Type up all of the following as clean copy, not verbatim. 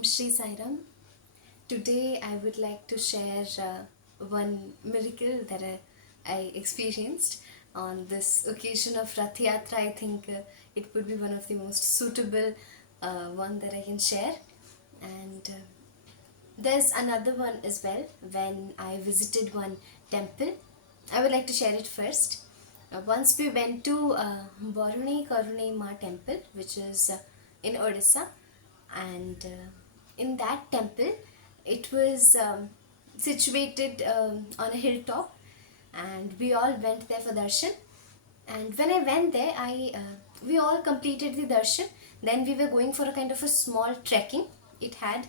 Shri Sairam. Today I would like to share one miracle that I experienced on this occasion of Rath Yatra. I think it would be one of the most suitable one that I can share. And there's another one as well when I visited one temple. I would like to share it first. Once we went to Baruni Karune Ma temple, which is in Odisha, and in that temple, it was situated on a hilltop, and we all went there for darshan. And when I went there, I we all completed the darshan. Then we were going for a kind of a small trekking. It had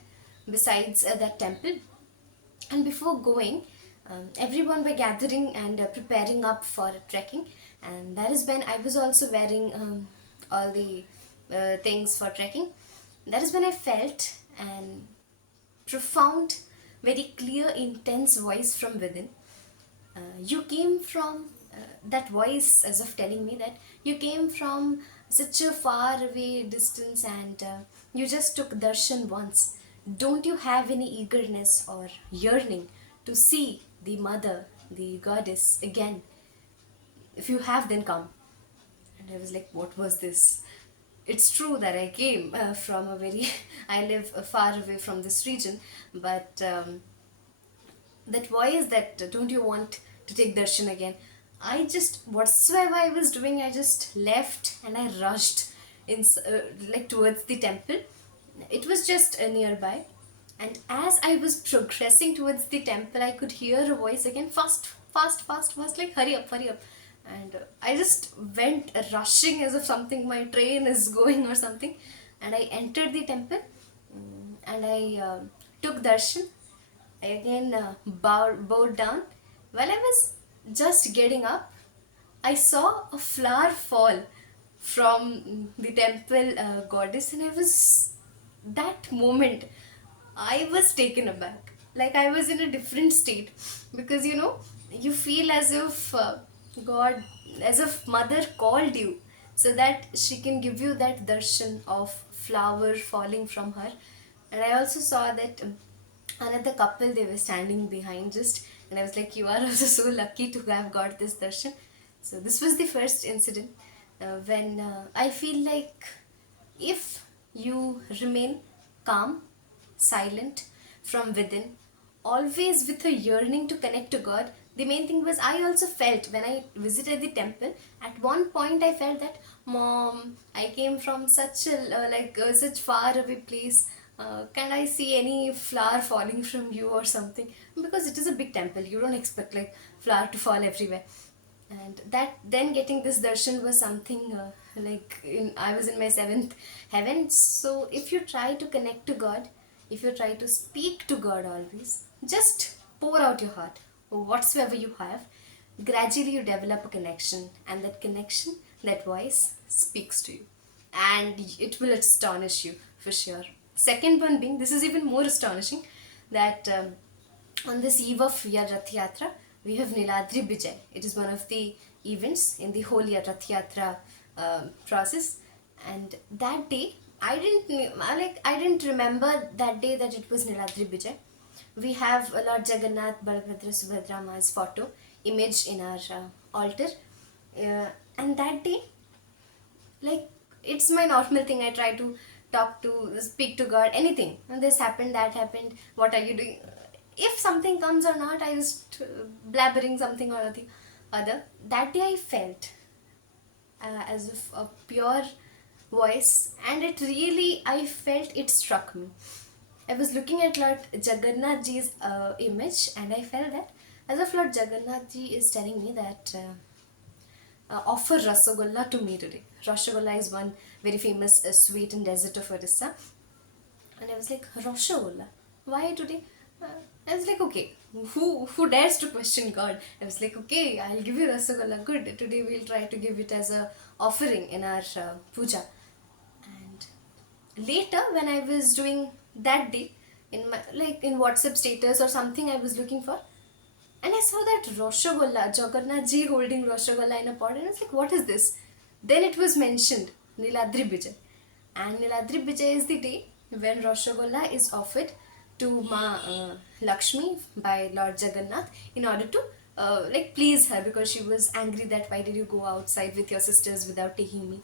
besides that temple, and before going, everyone were gathering and preparing up for trekking. And that is when I was also wearing all the things for trekking. That is when I felt an profound, very clear, intense voice from within. You came from that voice as of telling me that you came from such a far away distance, and you just took darshan once. Don't you have any eagerness or yearning to see the mother, the goddess again? If you have, then come. And I was like, what was this? It's true that I came from a very, I live far away from this region, but that voice that don't you want to take darshan again? I just, whatsoever I was doing, I just left and I rushed in, like towards the temple. It was just nearby, and as I was progressing towards the temple, I could hear a voice again, fast, fast, fast, fast, like hurry up, hurry up. And I just went rushing as if something, my train is going or something. And I entered the temple, and I took darshan. I again bowed down. While I was just getting up, I saw a flower fall from the temple goddess, and I was, that moment, I was taken aback. Like I was in a different state, because you feel as if God, as if Mother called you so that she can give you that darshan of flower falling from her. And I also saw that another couple, they were standing behind just, and I was like, you are also so lucky to have got this darshan. So this was the first incident when I feel like if you remain calm, silent from within, always with a yearning to connect to God. The main thing was, I also felt when I visited the temple, at one point I felt that, Mom, I came from such a such far away place. Can I see any flower falling from you or something? Because it is a big temple, you don't expect like flower to fall everywhere. And that, then getting this darshan was something I was in my seventh heaven. So if you try to connect to God, if you try to speak to God always, just pour out your heart whatsoever you have. Gradually you develop a connection, and that connection, that voice speaks to you, and it will astonish you for sure. Second one being, this is even more astonishing, that on this eve of Rath Yatra, we have Niladri Bijay. It is one of the events in the whole Rath Yatra process. And that day, I didn't remember that day that it was Niladri Bijay. We have Lord Jagannath, Balabhadra, Subhadra Ma's photo image in our altar. And that day, like, it's my normal thing. I try to talk to, speak to God, anything, and this happened, that happened, what are you doing, if something comes or not, I just blabbering something or the other. That day I felt as if a pure voice, and it really, I felt it struck me. I was looking at Lord Jagannath ji's image, and I felt that as if Lord Jagannath ji is telling me that offer Rasagolla to me today. Rasagolla is one very famous sweet and dessert of Orissa. And I was like, Rasagolla? Why today? Uh, I was like, okay, who dares to question God? I was like, okay, I'll give you Rasagolla. Good. Today we'll try to give it as a offering in our puja. And later, when I was doing that day, in my, like in WhatsApp status or something, I was looking for, and I saw that Rasgulla, Jagannath ji holding Rasgulla in a pot, and I was like, what is this? Then it was mentioned, Niladri Bijay. And Niladri Bijay is the day when Rashogola is offered to Ma Lakshmi by Lord Jagannath in order to like please her, because she was angry that why did you go outside with your sisters without taking me.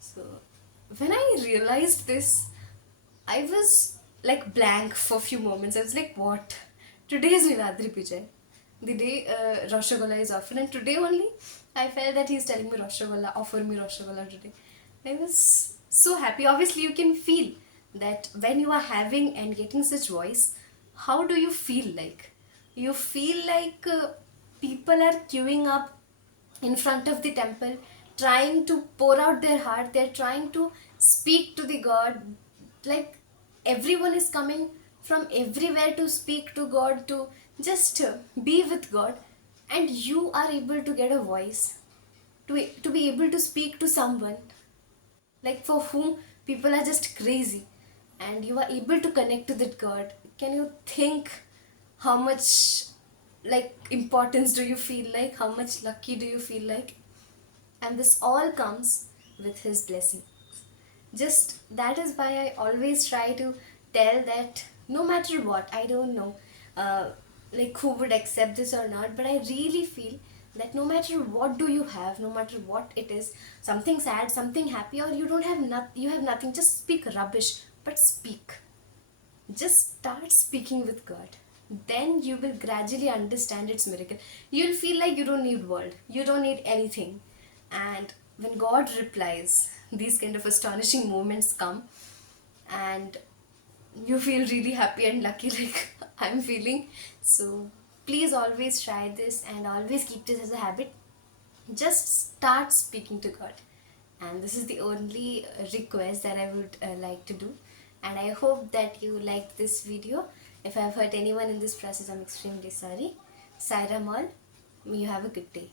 So when I realized this, I was like blank for a few moments. I was like, what? Today is Niladri Pujai. The day Rashogola is offered, and today only I felt that he's telling me Rashogola, offer me Rashogola today. I was so happy. Obviously, you can feel that when you are having and getting such voice, how do you feel like? You feel like people are queuing up in front of the temple, trying to pour out their heart. They're trying to speak to the God. Like everyone is coming from everywhere to speak to God, to just be with God, and you are able to get a voice to be able to speak to someone like for whom people are just crazy, and you are able to connect to that God. Can you think how much like importance do you feel, like how much lucky do you feel like? And this all comes with his blessing. Just that is why I always try to tell that no matter what, I don't know uh, like who would accept this or not, but I really feel that no matter what do you have, no matter what it is, something sad, something happy, or you don't have you have nothing, just speak rubbish, but speak. Just start speaking with God. Then you will gradually understand its miracle. You'll feel like you don't need world, you don't need anything. And when God replies, these kind of astonishing moments come, and you feel really happy and lucky like I'm feeling. So please always try this and always keep this as a habit. Just start speaking to God. And this is the only request that I would like to do. And I hope that you liked this video. If I've hurt anyone in this process, I'm extremely sorry. Saira Mall, you have a good day.